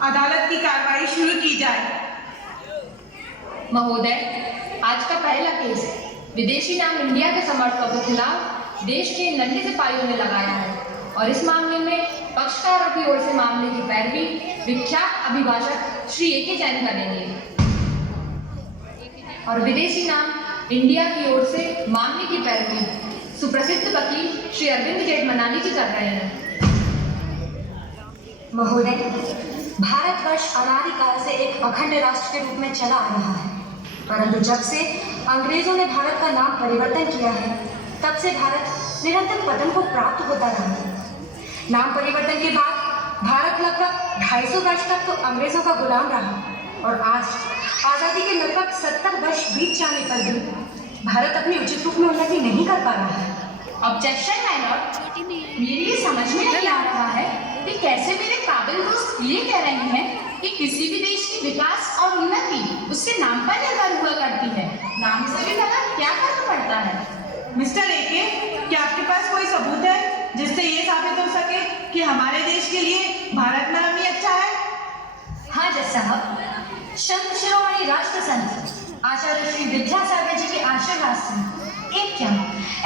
अदालत की कार्रवाई शुरू की जाए। महोदय, आज का पहला केस विदेशी नाम इंडिया के समर्थकों के खिलाफ देश के नन्हे सिपाहियों ने लगाया है और इस मामले में पक्षकारों की ओर से मामले की पैरवी विख्यात अभिभाषक श्री ए के जैन करेंगे और विदेशी नाम इंडिया की ओर से मामले की पैरवी सुप्रसिद्ध वकील श्री अरविंद जेठमलानी जी कर रहे हैं। महोदय, भारतवर्ष अनादिकाल से एक अखंड राष्ट्र के रूप में चला आ रहा है, परंतु जब से अंग्रेजों ने भारत का नाम परिवर्तन किया है तब से भारत निरंतर पतन को प्राप्त होता रहा है। नाम परिवर्तन के बाद भारत लगभग 250 वर्ष तक तो अंग्रेजों का गुलाम रहा और आज आज़ादी के लगभग 70 वर्ष बीत जाने पर भी भारत अपनी उचित रूप में उन्नति नहीं कर पा रहा है। ऑब्जेक्शन माय लॉर्ड, मेरी ये समझ में नहीं आ रहा है कि कैसे मेरे काबिल दोस्त ये कह रहे हैं कि किसी भी देश की विकास और उन्नति उसके नाम पर निर्भर हुआ करती है। नाम से भी भला क्या फर्क पड़ता है? मिस्टर एके, क्या आपके पास कोई सबूत है जिससे ये साबित हो सके कि हमारे देश के लिए भारत नाम ही अच्छा है? हाँ जज साहब, संत शिरोमणि राष्ट्र संत आचार्य श्री विद्यासागर जी के आशीर्वाद से एक क्या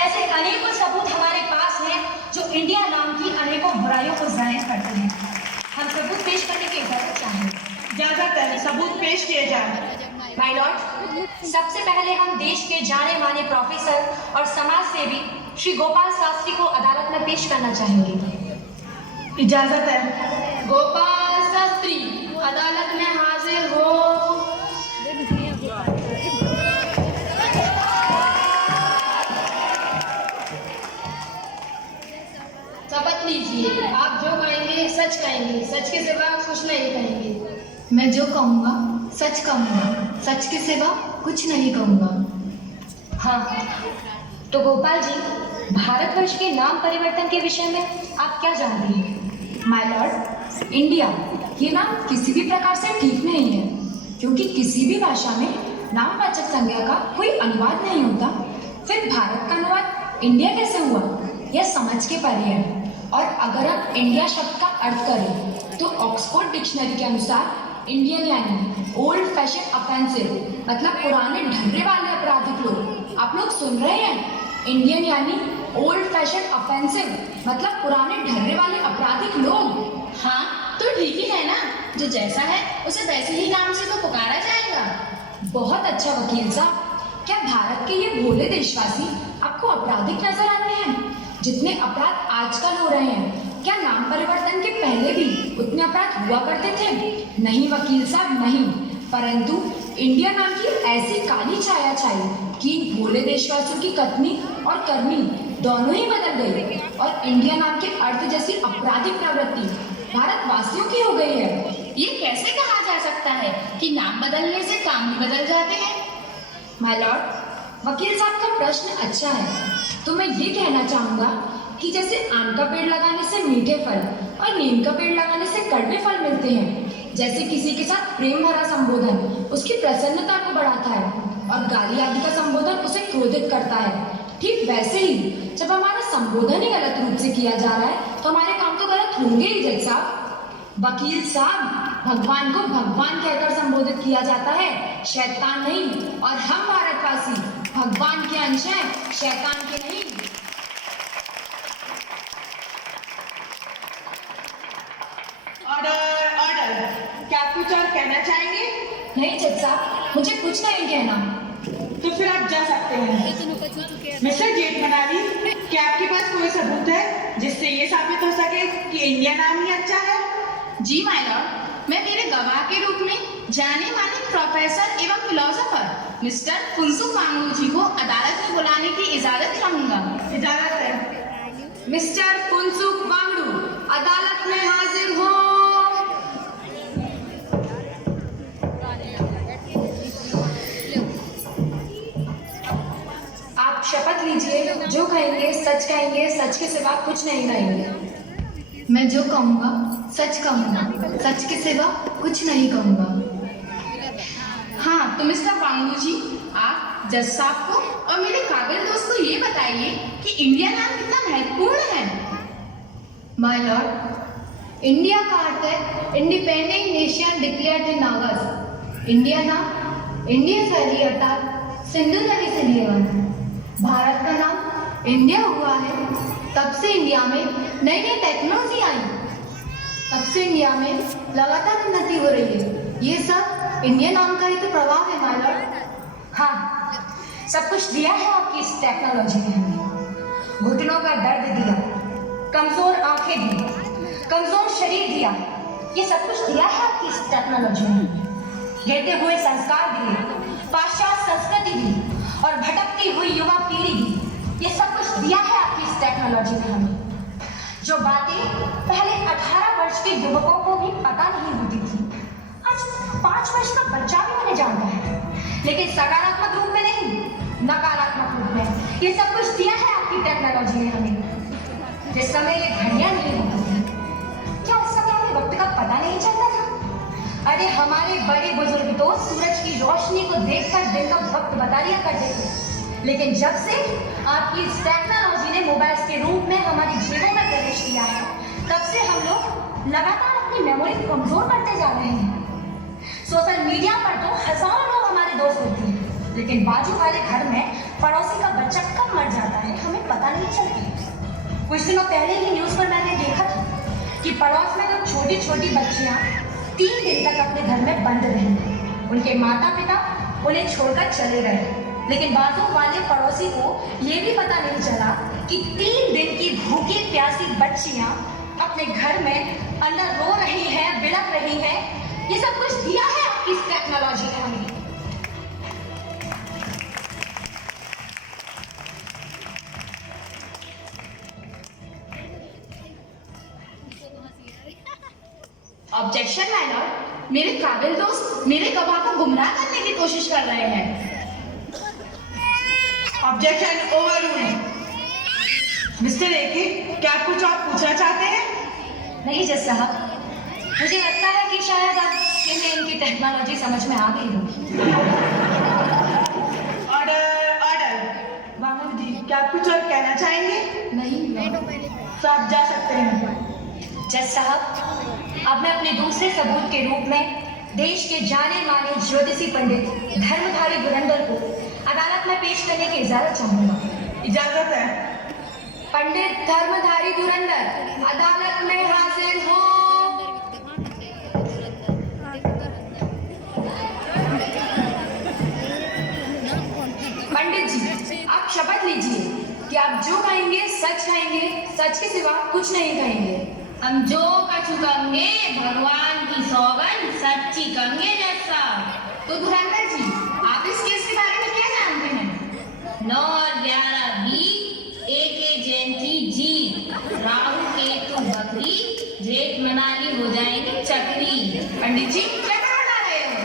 ऐसे अनेकों सबूत हमारे पास हैं जो इंडिया नाम की अनेकों बुराइयों को जाहिर करते हैं। हम सबूत पेश करने की इजाजत चाहेंगे। ज्यादातर सबूत पेश किए जाए। माय लॉर्ड, सबसे पहले हम देश के जाने माने प्रोफेसर और समाज सेवी श्री गोपाल शास्त्री को अदालत में पेश करना चाहेंगे। इजाजत है। गोपाल शास्त्री अदालत में हाजिर हो। शपथ लीजिए, आप जो कहेंगे सच कहेंगे, सच के सिवा कुछ नहीं कहेंगे। मैं जो कहूँगा सच कहूँगा, सच के सिवा कुछ नहीं कहूँगा। हाँ, तो गोपाल जी, भारतवर्ष के नाम परिवर्तन के विषय में आप क्या जानते हैं? माय लॉर्ड, इंडिया ये नाम किसी भी प्रकार से ठीक नहीं है, क्योंकि किसी भी भाषा में नामवाचक संज्ञा का कोई अनुवाद नहीं होता। फिर भारत का अनुवाद इंडिया कैसे हुआ, यह समझ के परे है। और अगर आप इंडिया शब्द का अर्थ करें तो ऑक्सफोर्ड डिक्शनरी के अनुसार इंडियन यानी ओल्ड फैशन ऑफेंसिव मतलब पुराने ढर्रे वाले आपराधिक लोग। आप लोग सुन रहे हैं, इंडियन यानी ओल्ड फैशन ऑफेंसिव मतलब पुराने ढर्रे वाले आपराधिक लोग। हाँ तो ठीक ही है ना, जो जैसा है उसे वैसे ही नाम से तो पुकारा जाएगा। बहुत अच्छा वकील साहब, क्या भारत के ये भोले देशवासी आपको आपराधिक नजर आते हैं? जितने अपराध आजकल हो रहे हैं, क्या नाम परिवर्तन के पहले भी उतने अपराध हुआ करते थे? नहीं वकील साहब, नहीं। परंतु इंडिया नाम की ऐसी काली छाया छाई कि इन भोले देशवासियों की कथनी और करनी दोनों ही बदल गई और इंडिया नाम के अर्थ जैसी आपराधिक प्रवृत्ति भारतवासियों की हो गई है। ये कैसे कहा जा सकता है कि नाम बदलने से काम भी बदल जाते हैं? माय लॉर्ड, वकील साहब का प्रश्न अच्छा है। तो मैं ये कहना चाहूँगा कि जैसे आम का पेड़ लगाने से मीठे फल और नीम का पेड़ लगाने से कड़वे फल मिलते हैं, जैसे किसी के साथ प्रेम भरा संबोधन उसकी प्रसन्नता को बढ़ाता है और गाली आदि का संबोधन उसे क्रोधित करता है, ठीक वैसे ही जब हमारा संबोधन ही गलत रूप से किया जा रहा है तो हमारे काम तो गलत होंगे ही जज साहब। वकील साहब, भगवान को भगवान कहकर संबोधित किया जाता है, शैतान नहीं। और हम भारतवासी भगवान के अंश हैं, शैतान के नहीं। Order, order. क्या आप कुछ और कहना चाहेंगे? नहीं जज साहब, मुझे कुछ नहीं कहना। तो फिर आप जा सकते हैं। मिस्टर जेठमलानी, क्या आपके पास कोई सबूत है जिससे ये साबित हो सके कि इंडिया नाम ही अच्छा है? जी माय लॉर्ड, मैं मेरे गवाह के रूप में जाने माने प्रोफेसर एवं फिलोसोफर मिस्टर फुनसुक वांगडू जी को अदालत में बुलाने की इजाजत चाहूंगा। इजाजत है। मिस्टर फुनसुक वांगडू अदालत में हाजिर हो। आप शपथ लीजिए, जो कहेंगे सच के सिवा कुछ नहीं कहेंगे। मैं जो कहूँगा सच कहूँगा, सच के सिवा कुछ नहीं कहूँगा। हाँ तो मिस्टर वांगडू जी, आप जज साहब को और मेरे काबिल दोस्त को ये बताइए कि इंडिया नाम कितना महत्वपूर्ण है। माय लॉर्ड, इंडिया का अर्थ है इंडिपेंडेंट नेशन डिक्लेयर्ड इन अगस्त। इंडिया नाम इंडियस वैली अर्थात सिंधु नदी से लिया गया है। भारत का नाम इंडिया हुआ है तब से इंडिया में नई नई टेक्नोलॉजी आई, तब से इंडिया में लगातार उन्नति हो रही है। ये सब इंडिया नाम का ही तो प्रभाव है माय लॉर्ड। हाँ, सब कुछ दिया है आपकी इस टेक्नोलॉजी ने हमें। घुटनों का दर्द दिया, कमजोर आंखें दी, कमजोर शरीर दिया, ये सब कुछ दिया है आपकी इस टेक्नोलॉजी ने। गिरते हुए संस्कार दिए, पाश्चात्य संस्कृति दी और भटकती हुई युवा पीढ़ी दी, ये सब कुछ दिया है आपकी इस टेक्नोलॉजी ने हमें। जो बातें पहले 18 वर्ष के युवकों को भी पता नहीं होती थी, आज 5 वर्ष का बच्चा भी उन्हें जानता है, लेकिन सकारात्मक रूप में नहीं, नकारात्मक रूप में। ये सब कुछ दिया है आपकी टेक्नोलॉजी ने हमें। जिस समय ये घड़ियां नहीं होती थी, क्या उस समय हमें वक्त का पता नहीं चलता था? अरे हमारे बड़े बुजुर्ग तो सूरज की रोशनी को देखकर दिन का वक्त बता दिया करते थे, लेकिन जब से आपकी इस टेक्नोलॉजी ने मोबाइल के रूप में हमारे जीवन में प्रवेश किया है, तब से हम लोग लगातार अपनी मेमोरी कमजोर करते जा रहे हैं। सोशल मीडिया पर तो हजारों लोग हमारे दोस्त होते हैं, लेकिन बाजू वाले घर में पड़ोसी का बच्चा कब मर जाता है हमें पता नहीं चलता। कुछ दिनों पहले ही न्यूज पर मैंने देखा था कि पड़ोस में जो छोटी छोटी बच्चियां 3 दिन तक अपने घर में बंद रही, उनके माता पिता उन्हें छोड़कर चले गए, लेकिन बाजू वाले पड़ोसी को ये भी पता नहीं चला कि 3 दिन की भूखी प्यासी बच्चियां अपने घर में अंदर रो रही हैं, बिलख रही हैं। ये सब कुछ दिया है आपकी इस टेक्नोलॉजी ने हमें। ऑब्जेक्शन माय लॉर्ड, मेरे काबिल दोस्त मेरे गवाह को गुमराह करने की कोशिश कर रहे हैं। Objection overruled. मिस्टर एके, क्या कुछ आप पूछना चाहते हैं? नहीं जज साहब, मुझे लगता है कि शायद अब इन्हें इनकी टेक्नोलॉजी समझ में आ गई होगी। Order order. वामन जी, क्या आप कुछ और कहना चाहेंगे? नहीं तो आप जा सकते हैं। जज साहब, अब मैं अपने दूसरे सबूत के रूप में देश के जाने माने ज्योतिषी पंडित धर्मधारी धुरंधर को अदालत में पेश करने की इजाजत चाहूंगा। इजाजत है। पंडित धर्मधारी धुरंधर अदालत में हाजिर हो। पंडित जी, आप शपथ लीजिए कि आप जो कहेंगे सच कहेंगे, सच के सिवा कुछ नहीं कहेंगे। हम जो कछु कहेंगे भगवान की सौगंध सच्ची कहेंगे जैसा। तो धुरंधर जी, आप इस केस के बारे में क्या जानते हैं? 9 और 11 बी, एके जयंती जी, राहु केतु बकरी, जेठ मनाली हो जाएंगी चक्री। पंडित जी, क्या बता रहे हो?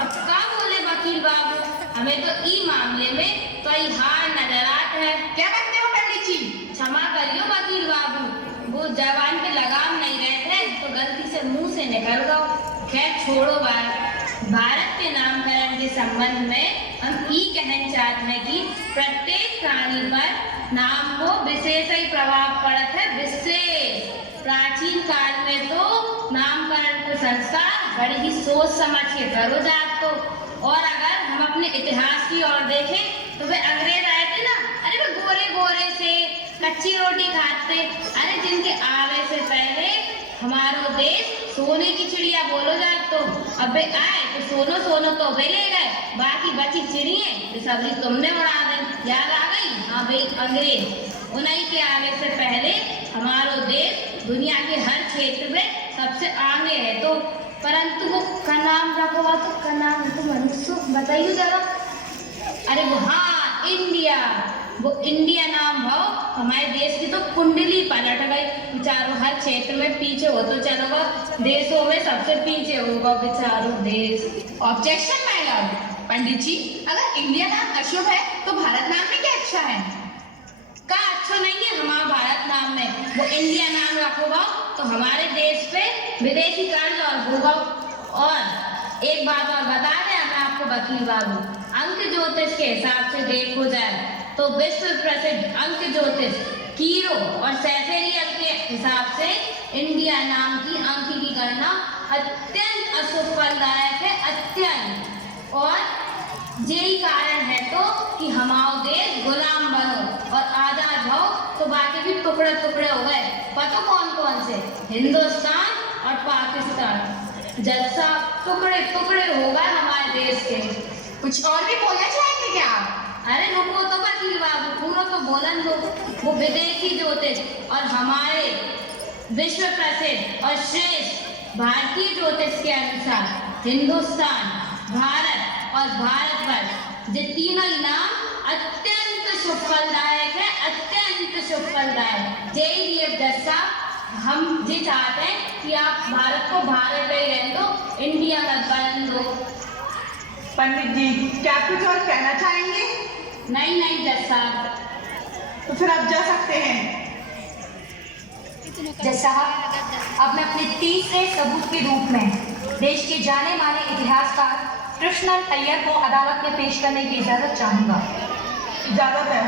अब क्या बोले वकील बाबू, हमें तो ई मामले में कोई हार नजर आता है। क्या करते हो पंडित जी? क्षमा करियो वकील बाबू, वो जवान पे लगाम नहीं रहते तो गलती से मुंह से निकल गओ। खैर छोड़ो बात। भारत के नामकरण के संबंध में हम ये कहना चाहते हैं कि प्रत्येक प्राणी पर नाम को विशेष ही प्रभाव पड़ता है, विशेष। प्राचीन काल में तो नामकरण को संस्कार बड़ी ही सोच समझ के करो जात तो। और अगर हम अपने इतिहास की ओर देखें तो वे अंग्रेज आए थे ना, अरे वे गोरे गोरे से कच्ची रोटी खाते, अरे जिनके आवे से पहले हमारो देश सोने की चिड़िया बोलो जाए तो अब वे आए तो सोनो सोनो तो वे ले गए, बाकी बची चिड़िया तो सब्जी तुमने उड़ा दी। याद आ गई? हाँ भाई, अंग्रेज उन्हीं के आवे से पहले हमारो देश दुनिया के हर क्षेत्र में सबसे आगे है। तो परंतु वो का नाम रखो तो का नाम तो मनुष्य बताइए जरा। अरे वो हाँ, इंडिया, वो इंडिया नाम हो हमारे देश की तो कुंडली पलट गई। बेचारों हर क्षेत्र में पीछे हो तो चलोगा, देशों में सबसे पीछे होगा बेचारों देश। Objection my lord. Pandit ji, अगर इंडिया नाम अशुभ है तो भारत नाम में क्या अच्छा है? का अच्छा नहीं है हमारा भारत नाम में, वो इंडिया नाम रखोगा तो हमारे देश पे विदेशी कर्ज और होगा। और एक बात और बता दें मैं आपको वकील बाबू, अंक ज्योतिष के हिसाब से देखो जाए तो विश्व प्रसिद्ध अंक ज्योतिष कीरो और सैफेरियल के हिसाब से इंडिया नाम की अंक की गणना अत्यंत असफलदायक है, अत्यंत। और यही कारण है तो कि हमारा देश गुलाम बनो और आजाद हो तो बाकी भी टुकड़े टुकड़े हो गए। पता कौन कौन से? हिंदुस्तान और पाकिस्तान। जैसा टुकड़े टुकड़े हो गए हमारे देश के। कुछ और भी बोलना चाहेंगे क्या आप? अरे रुको तो वकील बाबू, पूरा तो बोलन दो। वो विदेशी ज्योतिष और हमारे विश्व प्रसिद्ध और श्रेष्ठ भारतीय ज्योतिष के अनुसार हिंदुस्तान, भारत और भारतवर्ष ये तीनों ही नाम अत्यंत सुफलदायक है, अत्यंत सुफलदायक। जय देव जज साहब, हम ये चाहते हैं कि आप भारत को भारत में रहने दो, इंडिया का बन दो। पंडित जी, क्या आप कुछ और कहना चाहेंगे? नहीं जज साहब। तो फिर आप जा सकते हैं। जज साहब, अब मैं अपने तीसरे सबूत के रूप में देश के जाने माने इतिहासकार कृष्णन अय्यर को अदालत में पेश करने की इजाजत चाहूंगा। इजाजत है।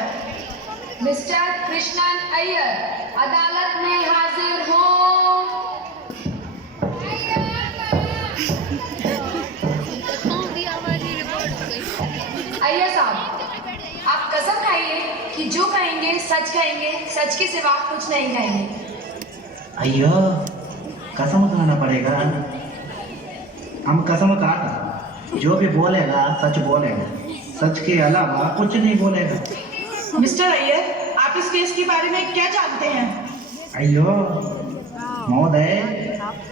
मिस्टर कृष्णन अय्यर, अदालत में हाजिर हो। अय्यर साहब, आप कसम खाइए कि जो कहेंगे सच कहेंगे, सच के सिवा कुछ नहीं कहेंगे। अయ్యో कसम खाना पड़ेगा। हम कसम खाता, जो भी बोलेगा सच बोलेगा, सच के अलावा कुछ नहीं बोलेगा। मिस्टर अय्यर, आप इस केस के बारे में क्या जानते हैं? अయ్యో महोदय,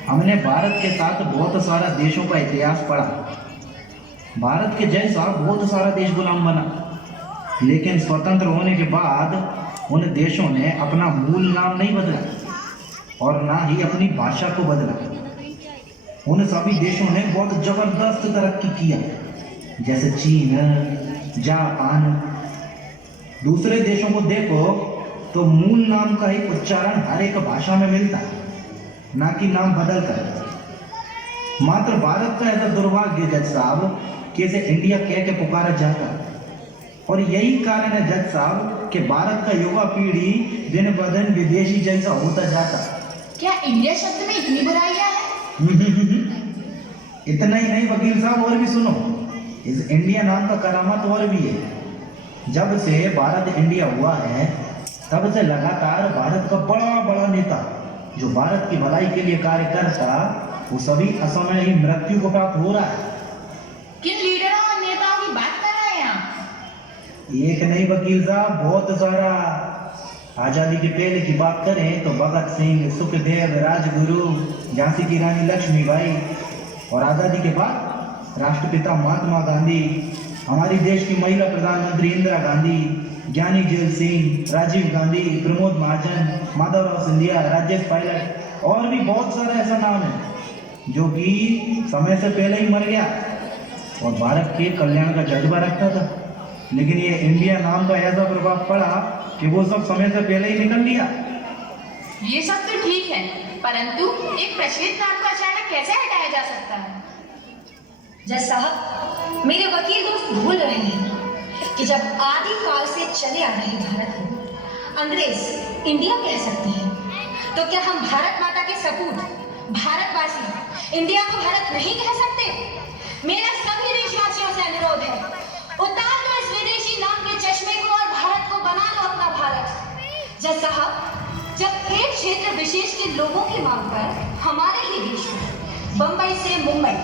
हमने भारत के साथ बहुत सारा देशों का इतिहास पढ़ा। भारत के जैसा बहुत सारा देश गुलाम बना, लेकिन स्वतंत्र होने के बाद उन देशों ने अपना मूल नाम नहीं बदला और ना ही अपनी भाषा को बदला। उन सभी देशों ने बहुत जबरदस्त तरक्की किया, जैसे चीन, जापान। दूसरे देशों को देखो तो मूल नाम का ही उच्चारण हर एक भाषा में मिलता, ना कि नाम बदल कर। मात्र भारत का ऐसा दुर्भाग्य जज साहब कि इसे इंडिया कह के पुकारा जाता, और यही कारण है जज साहब कि भारत का युवा पीढ़ी दिन ब दिन विदेशी जैसा होता जाता। क्या इंडिया शब्द में इतनी बुराइयां हैं? इतना ही नहीं वकील साहब, और भी सुनो। इस इंडिया नाम का करामत और भी है। जब से भारत इंडिया हुआ है, तब से लगातार भारत का बड़ा बड़ा नेता जो भारत की भलाई के लिए कार्य करता, वो सभी असमय ही मृत्यु को प्राप्त हो रहा है। किन लीडरों और नेताओं की बात कर रहे हैं आप? एक नहीं वकील साहब, बहुत सारा। आजादी के पहले की बात करें तो भगत सिंह, सुखदेव, राजगुरु, झांसी की रानी लक्ष्मीबाई, और आजादी के बाद राष्ट्रपिता महात्मा गांधी, हमारी देश की महिला प्रधानमंत्री इंदिरा गांधी, ज्ञानी जेल सिंह, राजीव गांधी, प्रमोद महाजन, माधवराव सिंधिया, राजेश पायलट, और भी बहुत सारा ऐसा नाम है जो कि समय से पहले ही मर गया और भारत के कल्याण का जज्बा रखता था। लेकिन ये इंडिया नाम का ऐसा प्रभाव पड़ा कि वो सब समय से पहले ही निकल लिया। ये सब तो ठीक है, परंतु एक प्रचलित नाम को अचानक कैसे हटाया जा सकता है? जज साहब, मेरे वकील दोस्त भूल रहे हैं कि जब आदि काल से चले आ रहे भारत को अंग्रेज इंडिया कह सकते हैं, तो क्या हम भारत माता के सपूत भारतवासी इंडिया को भारत नहीं कह सकते? मेरा सभी देशवासियों से अनुरोध है, उतार दो इस विदेशी नाम के चश्मे को और भारत को बना लो अपना भारत। जज साहब, जब खेल क्षेत्र विशेष के लोगों की मांग पर हमारे ही देश में बंबई से मुंबई,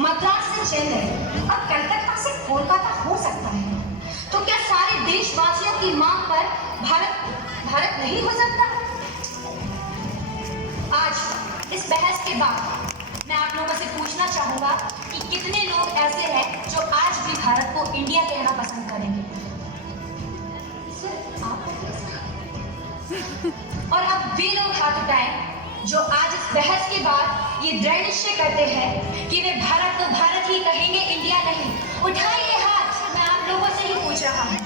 मद्रास से चेन्नई और कलकत्ता से कोलकाता हो सकता है, तो क्या सारे देशवासियों की मांग पर भारत नहीं हो सकता? आज इस बहस के बाद मैं आप लोगों से पूछना चाहूंगा कि कितने लोग ऐसे हैं जो आज भी भारत को इंडिया कहना पसंद करेंगे? सिर्फ आप और अब वे लोग हाथ उठाएं जो आज इस बहस के बाद ये दृढ़ निश्चय करते हैं कि वे भारत को भारत ही कहेंगे, इंडिया नहीं। उठाइए हाथ, मैं आप लोगों से ही पूछ रहा हूँ।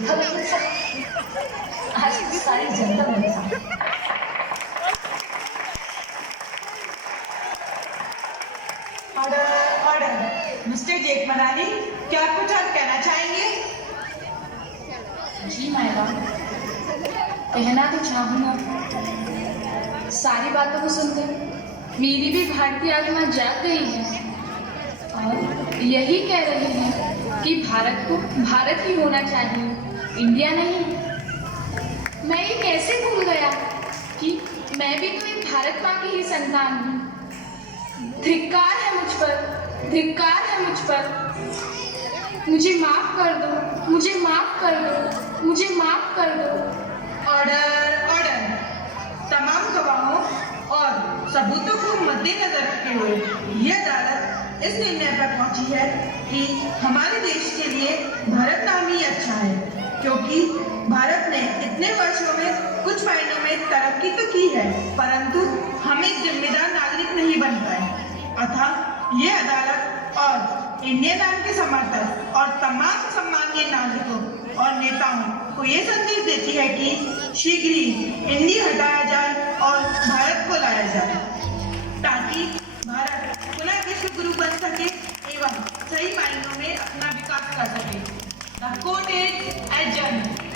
देखा वकील साहब, आज की सारी जनता मेरे साथ। Order order. मिस्टर जेठमलानी, क्या आप कुछ और कहना चाहेंगे? जी मैडम, कहना तो चाहूँगा। सारी बातों को सुनकर मेरी भी भारतीय आत्मा जाग गई है और यही कह रही है कि भारत को भारत ही होना चाहिए, इंडिया नहीं। मैं ये कैसे भूल गया कि मैं भी तो एक भारत माँ की ही संतान हूँ। धिक्कार है मुझ पर, धिक्कार है मुझ पर। मुझे माफ कर दो, मुझे माफ कर दो, मुझे माफ कर दो। Order order. तमाम गवाहों और सबूतों को मद्देनजर रखते हुए यह अदालत इस निर्णय पर पहुंची है कि हमारे देश के लिए भारत नाम ही अच्छा है, क्योंकि भारत ने इतने वर्षों में कुछ मायनों में तरक्की तो की है, परंतु हम एक जिम्मेदार नागरिक नहीं बन पाए। अतः ये अदालत और इंडिया नाम के समर्थक और तमाम सम्मानीय नागरिकों और नेताओं को ये संदेश देती है कि शीघ्र ही इंडिया हटाया जाए और भारत को लाया जाए, ताकि भारत पुनः विश्व गुरु बन सके एवं सही मायनों में अपना विकास कर सके। The court is adjourned.